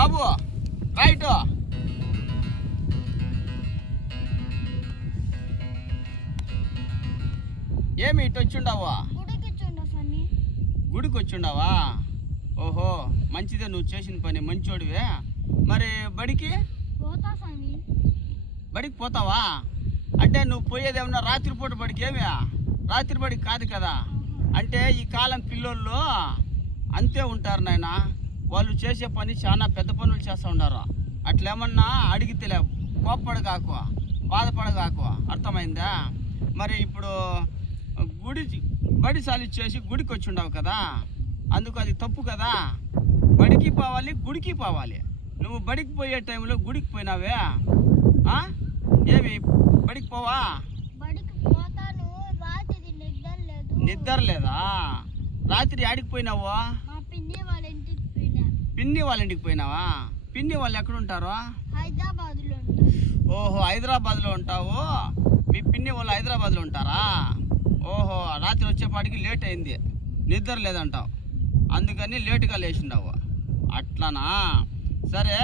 బాబు right. ఏమి ఇటు వచ్చిండావా? గుడికి వచ్చిండావా? ఓహో మంచిదే, నువ్వు చేసిన పని మంచోడివే. మరి బడికి బడికి పోతావా? అంటే నువ్వు పోయేది ఏమన్నా రాత్రిపూట బడికి? ఏమి రాత్రి బడికి కాదు కదా. అంటే ఈ కాలం పిల్లోళ్ళు అంతే ఉంటారు నాయన. వాళ్ళు చేసే పని చాలా పెద్ద పనులు చేస్తూ ఉన్నారు. అట్లేమన్నా అడిగితేలే, కోప్పడగాకు, బాధపడగాకు, అర్థమైందా? మరి ఇప్పుడు బడి సాలిచ్చేసి గుడికి వచ్చి ఉండవు కదా, అందుకు అది తప్పు కదా. బడికి పోవాలి, గుడికి పోవాలి. నువ్వు బడికి పోయే టైంలో గుడికి పోయినావే, ఏమి బడికి పోవా? నిద్ర లేదా? రాత్రి ఆడికి పోయినావు? పిన్ని వాళ్ళ ఇంటికి పోయినావా? పిన్ని వాళ్ళు ఎక్కడుంటారు? ఓహో హైదరాబాద్లో ఉంటావు. మీ పిన్ని వాళ్ళు హైదరాబాద్లో ఉంటారా? ఓహో రాత్రి వచ్చేపాటికి లేట్ అయింది, నిద్ర లేదంటావు, అందుకని లేటుగా లేచిండావు. అట్లానా? సరే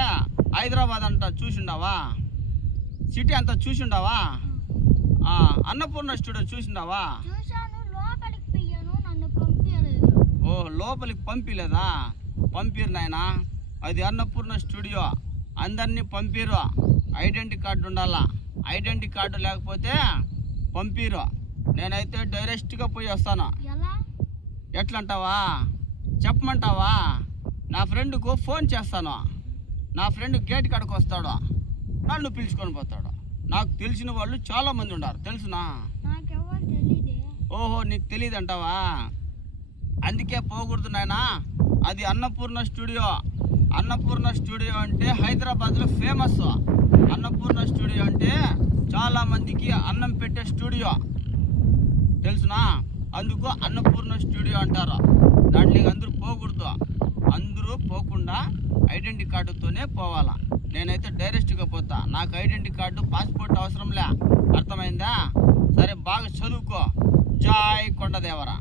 హైదరాబాద్ అంతా చూసిండావా? సిటీ అంతా చూసిండావా? అన్నపూర్ణ స్టూడియో చూసిండావా? ఓ లోపలికి పంపిలేదా? పంపిరు నాయనా, అది అన్నపూర్ణ స్టూడియో, అందరినీ పంపిరు. ఐడెంటిటీ కార్డు ఉండాలా, ఐడెంటిటీ కార్డు లేకపోతే పంపిరు. నేనైతే డైరెక్ట్గా పోయి వస్తాను. ఎట్లంటావా? చెప్పమంటావా? నా ఫ్రెండ్కు ఫోన్ చేస్తాను, నా ఫ్రెండ్ గేట్ కాడికి వస్తాడు, నన్ను పిలుచుకొని పోతాడు. నాకు తెలిసిన వాళ్ళు చాలామంది ఉన్నారు, తెలుసునా? ఓహో నీకు తెలియదు అంటావా? అందుకే పోకూడదు నాయనా. అది అన్నపూర్ణ స్టూడియో. అన్నపూర్ణ స్టూడియో అంటే హైదరాబాద్లో ఫేమస్. అన్నపూర్ణ స్టూడియో అంటే చాలామందికి అన్నం పెట్టే స్టూడియో, తెలుసునా? అందుకు అన్నపూర్ణ స్టూడియో అంటారు. దాంట్లోకి అందరూ పోకూడదు. అందరూ పోకుండా ఐడెంటిటీ కార్డుతోనే పోవాలా. నేనైతే డైరెక్ట్గా పోతా, నాకు ఐడెంటిటీ కార్డు పాస్పోర్ట్ అవసరంలే, అర్థమైందా? సరే బాగా చదువుకో. జై కొండదేవరా.